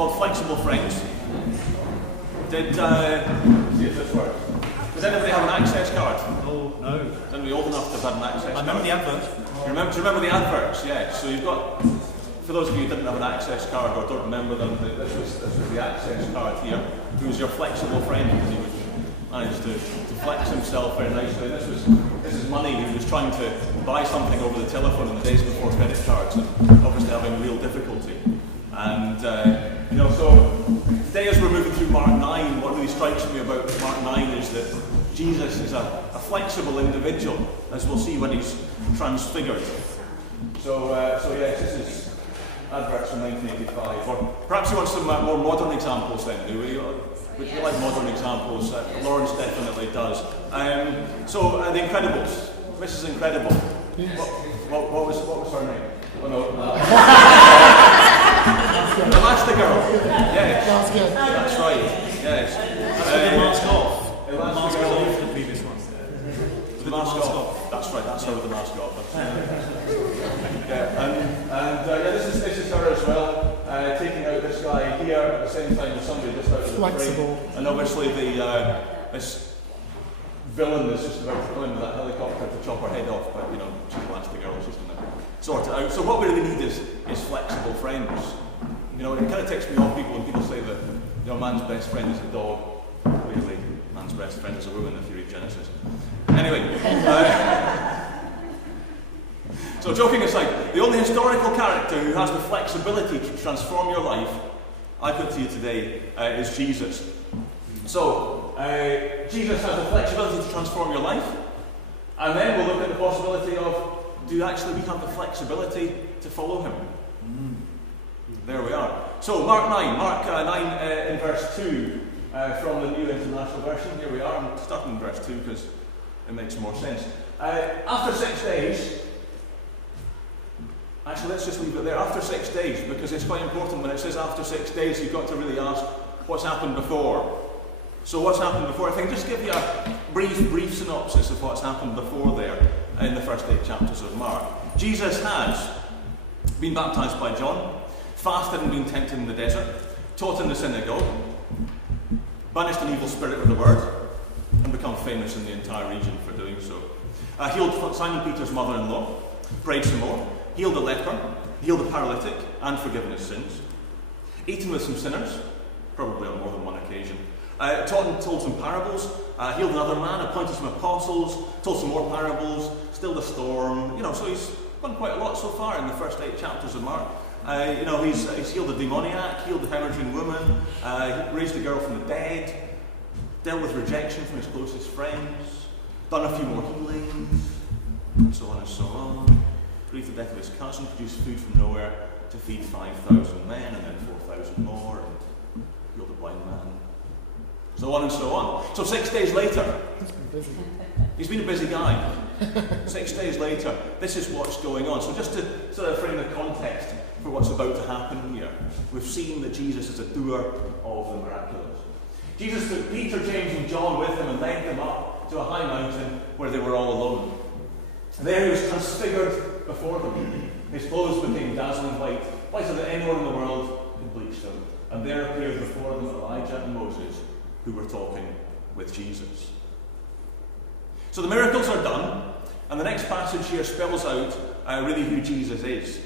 called Flexible Friends. Did, see if this works. Does anybody have an access card? Oh, no. Is anybody old enough to have had an access card? I remember the advert. Do you remember the adverts? Yeah. So you've got, for those of you who didn't have an access card or don't remember them, this was the access card here. He was your flexible friend because he would manage to flex himself very nicely. This is money. He was trying to buy something over the telephone in the days before credit cards and obviously having real difficulty. And, so today as we're moving through Mark 9, what really strikes me about Mark 9 is that Jesus is a flexible individual, as we'll see when he's transfigured. So yes, this is adverts from 1985. Or perhaps you want some more modern examples then, do we? Would you like modern examples? Lawrence definitely does. The Incredibles. Mrs. Incredible. What was her name? Oh no. Elastigirl. Yes. That's good. That's right. Yes. The mask off. The mask mask off off. the previous one. The mask off. That's right. That's her with the mask off. This is her as well. Taking out this guy here at the same time as somebody just out of the Flexible. frame. And obviously this villain is just about to go in with that helicopter to chop her head off, but she's Elastigirl, she's going to sort it out. So what we really need is flexible friends. It kind of takes me off people when people say that man's best friend is a dog. Clearly, man's best friend is a woman if you read Genesis. Anyway. So joking aside, the only historical character who has the flexibility to transform your life, I put to you today, is Jesus. So, Jesus has the flexibility to transform your life, and then we'll look at the possibility of, do actually we have the flexibility to follow him? There we are. So, Mark 9 in verse 2, from the New International Version. Here we are. I'm starting in verse 2 because it makes more sense. After 6 days, actually, let's just leave it there. After 6 days, because it's quite important when it says after 6 days, you've got to really ask what's happened before. So what's happened before? If I can just give you a brief synopsis of what's happened before there in the first 8 chapters of Mark. Jesus has been baptized by John, fasted and been tempted in the desert, taught in the synagogue, banished an evil spirit with the word, and become famous in the entire region for doing so. Healed Simon Peter's mother-in-law, prayed some more, healed a leper, healed a paralytic, and forgiven his sins. Eaten with some sinners, probably on more than one occasion. Taught and told some parables, healed another man, appointed some apostles, told some more parables, stilled a storm. So he's done quite a lot so far in the first 8 chapters of Mark. He's healed a demoniac, healed a hemorrhaging woman, raised a girl from the dead, dealt with rejection from his closest friends, done a few more healings, and so on and so on. Grieved the death of his cousin, produced food from nowhere to feed 5,000 men, and then 4,000 more, and healed a blind man. So on and so on. So 6 days later, he's been a busy guy. 6 days later, this is what's going on. So just to sort of frame the context for what's about to happen here, we've seen that Jesus is a doer of the miraculous. Jesus took Peter, James and John with him and led them up to a high mountain where they were all alone. There he was transfigured before them. His clothes became dazzling white, whiter than anyone in the world could bleach them. And there appeared before them Elijah and Moses, who were talking with Jesus. So the miracles are done, and the next passage here spells out really who Jesus is.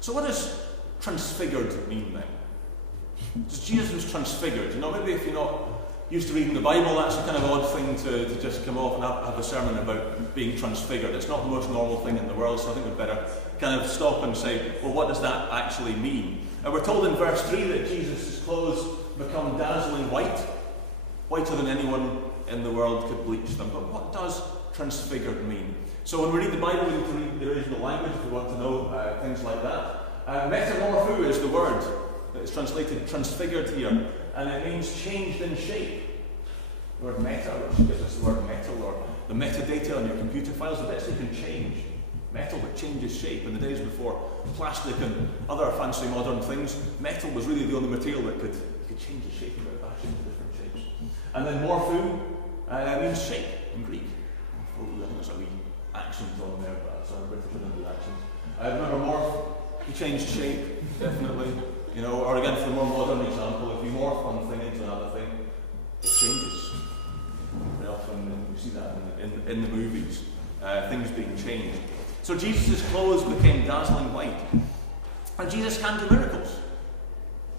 So what does transfigured mean then? Does Jesus was transfigured? Maybe if you're not used to reading the Bible, that's a kind of odd thing to just come off and have a sermon about being transfigured. It's not the most normal thing in the world, so I think we'd better kind of stop and say, well, what does that actually mean? We're told in verse 3 that Jesus' clothes become dazzling white, whiter than anyone in the world could bleach them. But what does transfigured mean? So when we read the Bible, we need to read the original language if we want to know things like that. Metamorpho is the word that is translated transfigured here, and it means changed in shape. The word meta, which gives us the word metal, or the metadata on your computer files, the bits you can change. Metal that changes shape. In the days before plastic and other fancy modern things, metal was really the only material that could change the shape of it, fashion into different shapes. And then morpho means shape in Greek. I think there's a wee accent on there, but sorry, British don't do accents. Remember morph, he changed shape, definitely. You know, or again, for the more modern example, if you morph one thing into another thing, it changes. Very often we see that in the movies, things being changed. So Jesus' clothes became dazzling white. And Jesus can do miracles.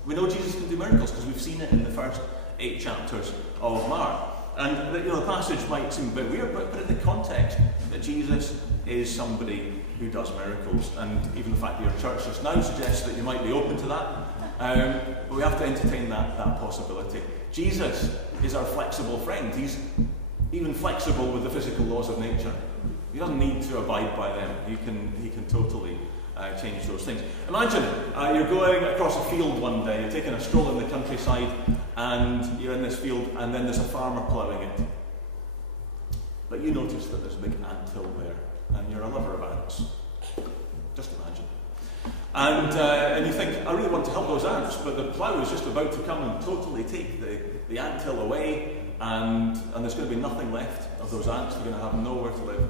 We know Jesus can do miracles because we've seen it in the first 8 chapters of Mark. And the passage might seem a bit weird, but in the context that Jesus is somebody who does miracles. And even the fact that you're in church just now suggests that you might be open to that. But we have to entertain that possibility. Jesus is our flexible friend. He's even flexible with the physical laws of nature. He doesn't need to abide by them. He can totally change those things. Imagine you're going across a field one day, you're taking a stroll in the countryside, and you're in this field, and then there's a farmer ploughing it. But you notice that there's a big anthill there, and you're a lover of ants. Just imagine. And you think, I really want to help those ants, but the plough is just about to come and totally take the anthill away, and there's going to be nothing left of those ants. They're going to have nowhere to live.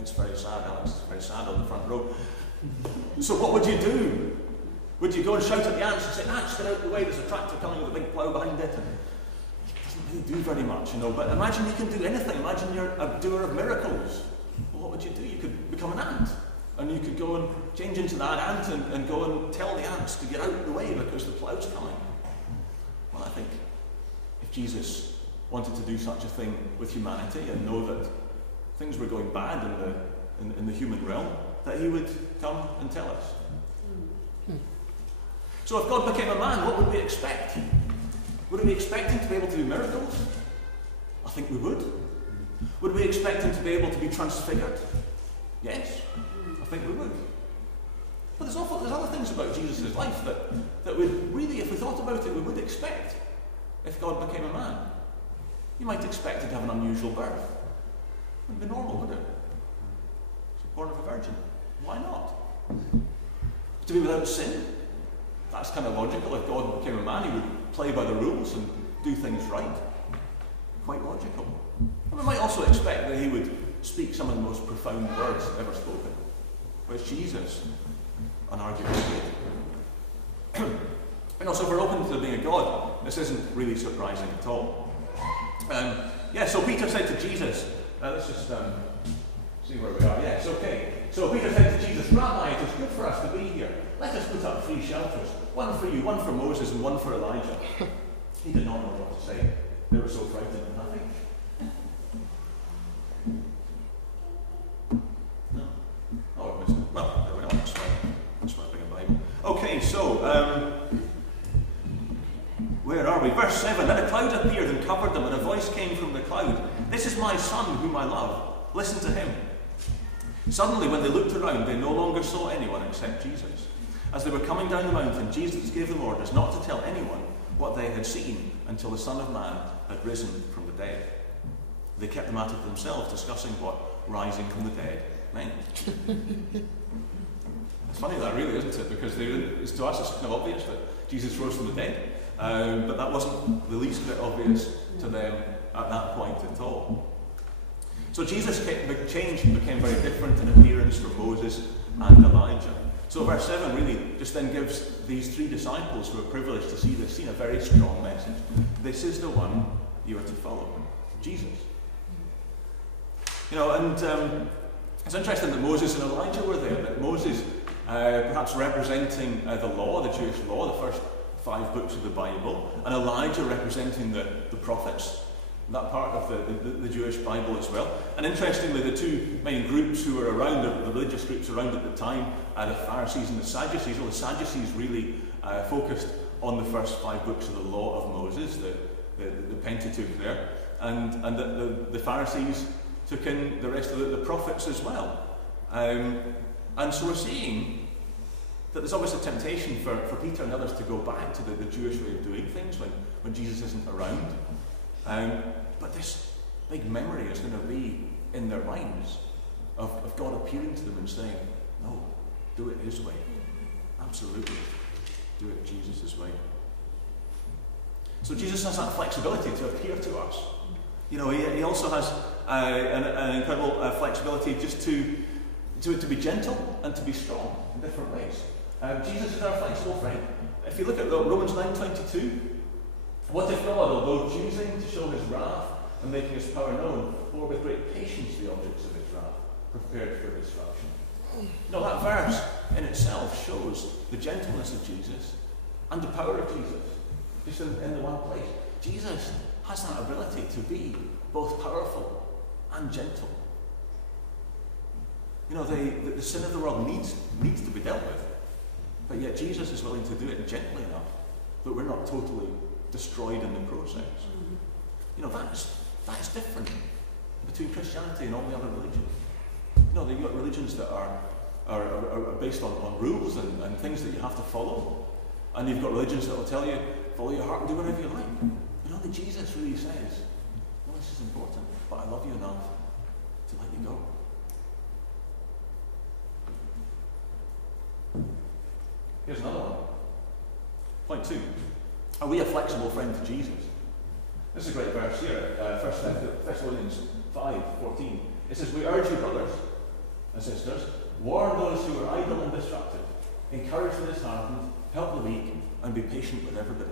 It's very sad. Alex is very sad on the front row. So what would you do? Would you go and shout at the ants and say, ants, get out of the way, there's a tractor coming with a big plough behind it? And it doesn't really do very much, but imagine you can do anything. Imagine you're a doer of miracles. Well, what would you do? You could become an ant. And you could go and change into that ant and go and tell the ants to get out of the way because the plough's coming. Well, I think if Jesus wanted to do such a thing with humanity and know that things were going bad in the human realm, that he would come and tell us. So if God became a man, what would we expect? Would we expect him to be able to do miracles? I think we would. Would we expect him to be able to be transfigured? Yes, I think we would. But there's other things about Jesus' life that we really, if we thought about it, we would expect if God became a man. You might expect him to have an unusual birth. It wouldn't be normal, would it? So born of a virgin. Why not? To be without sin? That's kind of logical. If God became a man, he would play by the rules and do things right. Quite logical. And we might also expect that he would speak some of the most profound words ever spoken, which Jesus unarguably did. So if we're open to being a God, this isn't really surprising at all. So Peter said to Jesus, let's just see where we are. Yes, okay. So Peter said to Jesus, Rabbi, it is good for us to be here. Let us put up 3 shelters, one for you, one for Moses, and one for Elijah. He did not know what to say. They were so frightened. I think. No. Oh, I missed it. Well, there we are. That's why I bring a Bible. Okay, so where are we? Verse 7. Then a cloud appeared and covered them, and a voice came from the cloud. This is my son, whom I love. Listen to him. Suddenly, when they looked around, they no longer saw anyone except Jesus. As they were coming down the mountain, Jesus gave them orders not to tell anyone what they had seen until the Son of Man had risen from the dead. They kept the matter to themselves, discussing what rising from the dead meant. It's funny that, really, isn't it? Because to us it's kind of obvious that Jesus rose from the dead, but that wasn't the least bit obvious to them at that point at all. So Jesus changed and became very different in appearance from Moses and Elijah. So verse 7 really just then gives these 3 disciples who are privileged to see this scene a very strong message. This is the one you are to follow, Jesus. It's interesting that Moses and Elijah were there, that Moses perhaps representing the law, the Jewish law, the first 5 books of the Bible, and Elijah representing the prophets, that part of the Jewish Bible as well. And interestingly, the 2 main groups who were around, the religious groups around at the time, the Pharisees and the Sadducees. Well, the Sadducees really focused on the first 5 books of the law of Moses, the Pentateuch there, and the Pharisees took in the rest of the prophets as well. And so we're seeing that there's always a temptation for Peter and others to go back to the Jewish way of doing things when Jesus isn't around. But this big memory is going to be in their minds of God appearing to them and saying, no, do it his way. Absolutely. Do it Jesus' way. So Jesus has that flexibility to appear to us. He also has an incredible flexibility just to be gentle and to be strong in different ways. Jesus is our flexible friend. If you look at Romans 9:22, what if God, although choosing to show his wrath and making his power known, bore with great patience the objects of his wrath, prepared for destruction? That verse in itself shows the gentleness of Jesus and the power of Jesus, just in the one place. Jesus has that ability to be both powerful and gentle. The sin of the world needs to be dealt with, but yet Jesus is willing to do it gently enough that we're not totally destroyed in the process. That is different between Christianity and all the other religions. You've got religions that are based on rules and things that you have to follow, and you've got religions that will tell you, follow your heart and do whatever you like. But Jesus really says, well, this is important, but I love you enough to let you go. Here's another one. Point 2. Are we a flexible friend to Jesus? This is a great verse here, 1 Thessalonians 5:14. It says, we urge you, brothers and sisters, warn those who are idle and distracted, encourage the disheartened, help the weak, and be patient with everybody.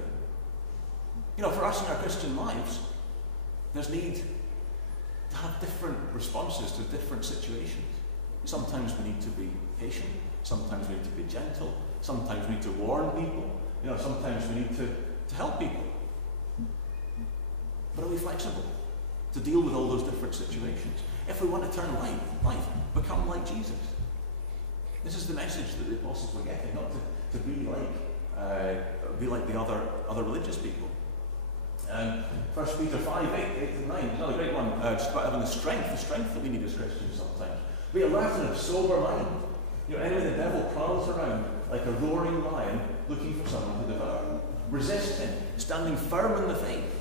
For us in our Christian lives, there's need to have different responses to different situations. Sometimes we need to be patient, sometimes we need to be gentle, sometimes we need to warn people, sometimes we need to help people. But are we flexible to deal with all those different situations? If we want to turn life, become like Jesus. This is the message that the apostles were getting, not to be like the other religious people. 1 Peter 5:8-9 is another great one, just about having the strength that we need as Christians sometimes. Be alert and of sober mind. Your enemy, the devil, prowls around like a roaring lion looking for someone to devour. Resist him, standing firm in the faith,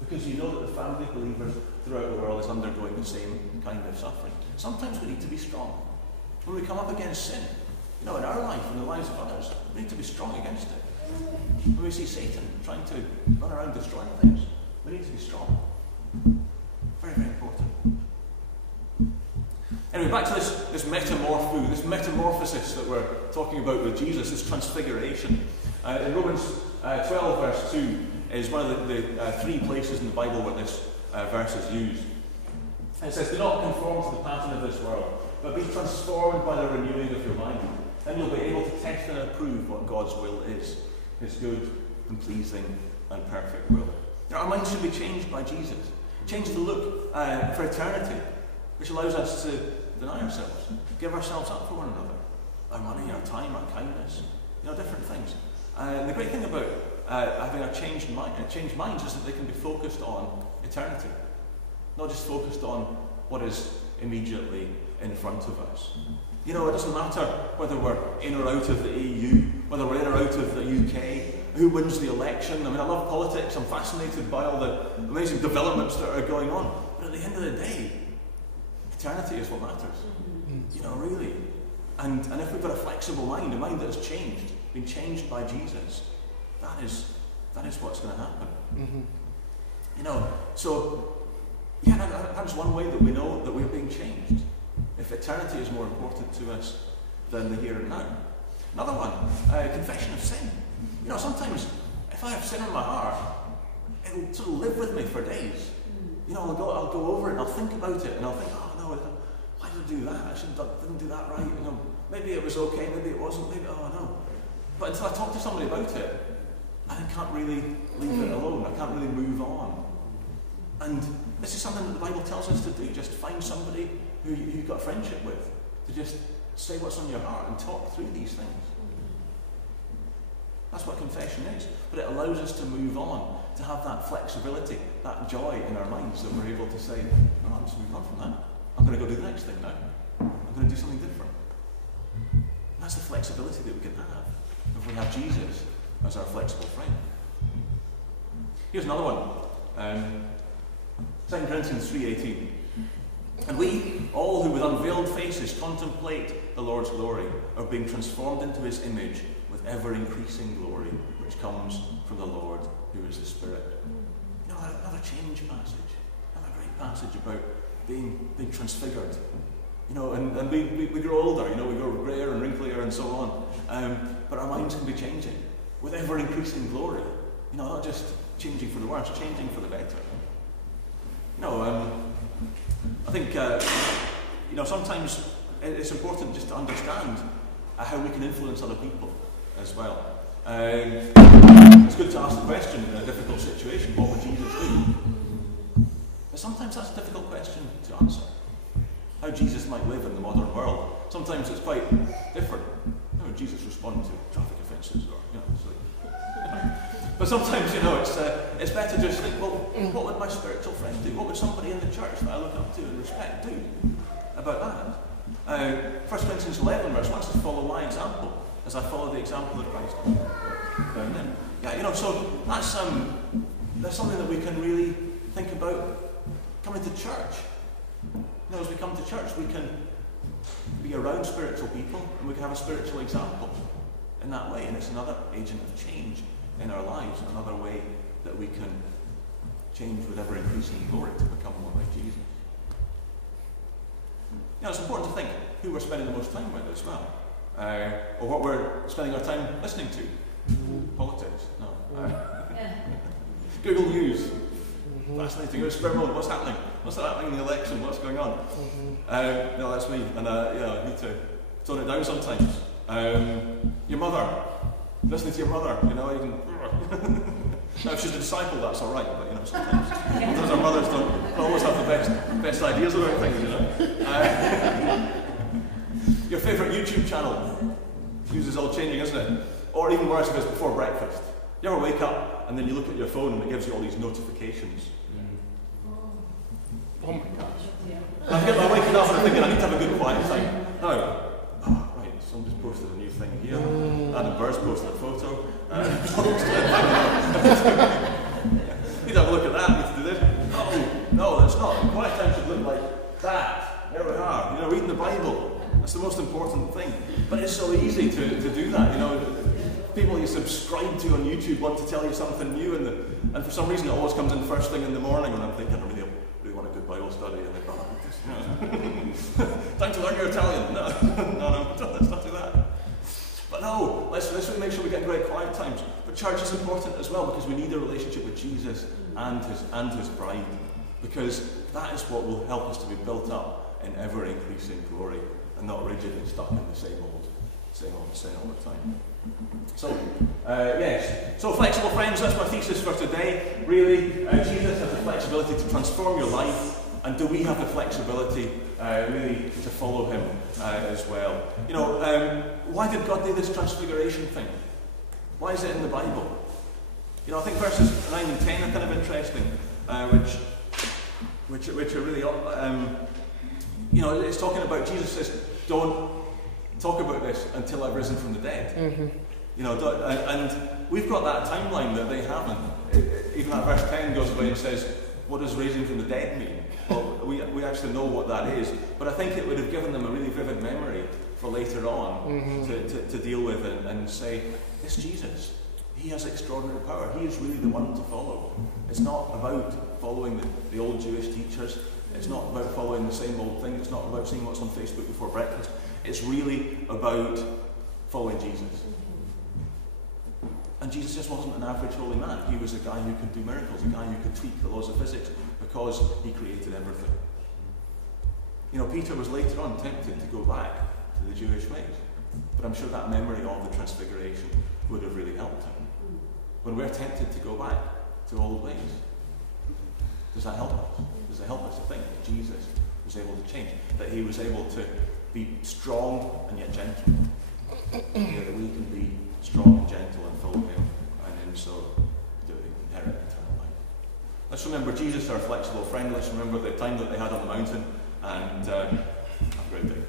because you know that the family of believers throughout the world is undergoing the same kind of suffering. Sometimes we need to be strong. When we come up against sin, in our life and the lives of others, we need to be strong against it. When we see Satan trying to run around destroying things, we need to be strong. Very, very important. Anyway, back to this metamorphosis that we're talking about with Jesus, this transfiguration. In Romans 12 verse 2 is one of the 3 places in the Bible where this verse is used. It says, do not conform to the pattern of this world, but be transformed by the renewing of your mind. Then you'll be able to test and approve what God's will is, his good and pleasing and perfect will. Our minds should be changed by Jesus. Changed to look for eternity, which allows us to deny ourselves, give ourselves up for one another. Our money, our time, our kindness, different things. And the great thing about having a changed minds is that they can be focused on eternity, not just focused on what is immediately in front of us. It doesn't matter whether we're in or out of the EU, whether we're in or out of the UK, who wins the election. I love politics, I'm fascinated by all the amazing developments that are going on, but at the end of the day, eternity is what matters. Really. And if we've got a flexible mind, a mind that has changed, been changed by Jesus, that is what's going to happen. That's one way that we know that we're being changed. If eternity is more important to us than the here and now. Another one, confession of sin. Sometimes if I have sin in my heart, it'll sort of live with me for days. I'll go over it and I'll think about it and I'll think, oh no, why did I do that? I didn't do that right. Maybe it was okay, maybe it wasn't, maybe, oh no. But until I talk to somebody about it, I can't really leave it alone. I can't really move on. And this is something that the Bible tells us to do. Just find somebody who you've got a friendship with, to just say what's on your heart and talk through these things. That's what confession is. But it allows us to move on, to have that flexibility, that joy in our minds that we're able to say, no, I'm just moving on from that. I'm going to go do the next thing now. I'm going to do something different. And that's the flexibility that we can have if we have Jesus as our flexible friend. Here's another one. 2 Corinthians 3:18. And we, all who with unveiled faces contemplate the Lord's glory, are being transformed into his image with ever-increasing glory, which comes from the Lord, who is the Spirit. Another change passage. Another great passage about being transfigured And we grow older, we grow grayer and wrinklier and so on. But our minds can be changing with ever-increasing glory. Not just changing for the worse, changing for the better. I think, sometimes it's important just to understand how we can influence other people as well. It's good to ask the question in a difficult situation, what would Jesus do? But sometimes that's a difficult question to answer. How Jesus might live in the modern world. Sometimes it's quite different. How would Jesus respond to traffic offences? But sometimes, it's better just think, well, what would my spiritual friend do? What would somebody in the church that I look up to and respect do about that? 1 Corinthians 11 verse 1 says, follow my example as I follow the example of Christ. So that's something that we can really think about coming to church. As we come to church, we can be around spiritual people and we can have a spiritual example in that way. And it's another agent of change in our lives, another way that we can change with ever-increasing glory to become more like Jesus. It's important to think who we're spending the most time with as well. Or what we're spending our time listening to. Politics? No. Google News. Fascinating. What's happening? What's happening in the election? What's going on? No, that's me. And I need to tone it down sometimes. Your mother. Listening to your mother. You can. Now, if she's a disciple, that's all right. But sometimes our mothers don't always have the best ideas about things. Your favourite YouTube channel. News is all changing, isn't it? Or even worse, if it's before breakfast. You ever wake up and then you look at your phone and it gives you all these notifications? Oh my gosh. I'm waking up and I'm thinking, I need to have a good quiet time. No. Right, somebody's posted a new thing here. Adam Burr's posted a photo. Need to have a look at that, need to do this. No, that's not. Quiet time should look like that. There we are. Reading the Bible. That's the most important thing. But it's so easy to do that. People you subscribe to on YouTube want to tell you something new, and for some reason it always comes in first thing in the morning when I'm thinking, I really want a good Bible study, and time to learn your Italian. No, let's not do that. But no, let's really make sure we get great quiet times. But church is important as well because we need a relationship with Jesus and his bride, because that is what will help us to be built up in ever-increasing glory and not rigid and stuck in the same old all the time. So, yes. So, flexible friends, that's my thesis for today. Really, Jesus has the flexibility to transform your life, and do we have the flexibility really to follow him as well? Why did God do this transfiguration thing? Why is it in the Bible? I think verses 9 and 10 are kind of interesting, which are really, it's talking about, Jesus says, don't talk about this until I've risen from the dead. And we've got that timeline that they haven't. Even that verse 10 goes away and says, what does raising from the dead mean? Well, we actually know what that is, but I think it would have given them a really vivid memory for later on to deal with and say, it's Jesus. He has extraordinary power. He is really the one to follow. It's not about following the old Jewish teachers. It's not about following the same old thing. It's not about seeing what's on Facebook before breakfast. It's really about following Jesus. And Jesus just wasn't an average holy man. He was a guy who could do miracles, a guy who could tweak the laws of physics because he created everything. Peter was later on tempted to go back to the Jewish ways. But I'm sure that memory of the transfiguration would have really helped him. When we're tempted to go back to old ways, does that help us? Does it help us to think that Jesus was able to change? That he was able to be strong and yet gentle? That we can be strong and gentle and follow him, and in so do we inherit eternal life. Let's remember Jesus, our flexible friend. Let's remember the time that they had on the mountain, and have a great day.